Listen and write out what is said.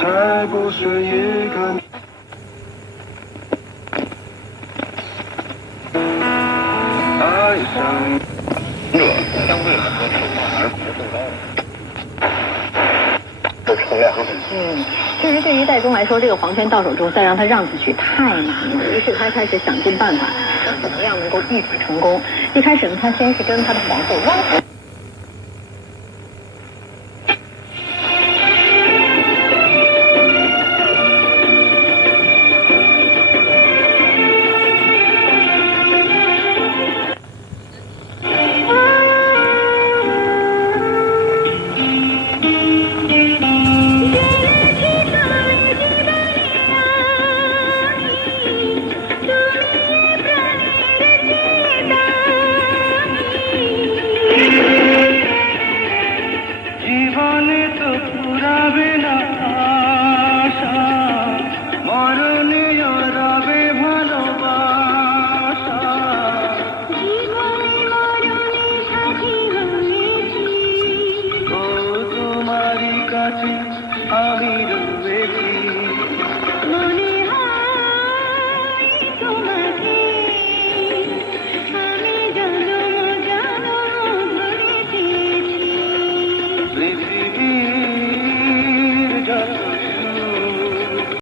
才不是一个。爱上热相对来说成本还是更高的，这车辆很嗯，确实对于戴宗来说，这个黄权到手之后再让他让出去太难了。于是他开始想尽办法，想怎么样能够一举成功。一开始呢，他先是跟他的皇后汪 কাছে আমি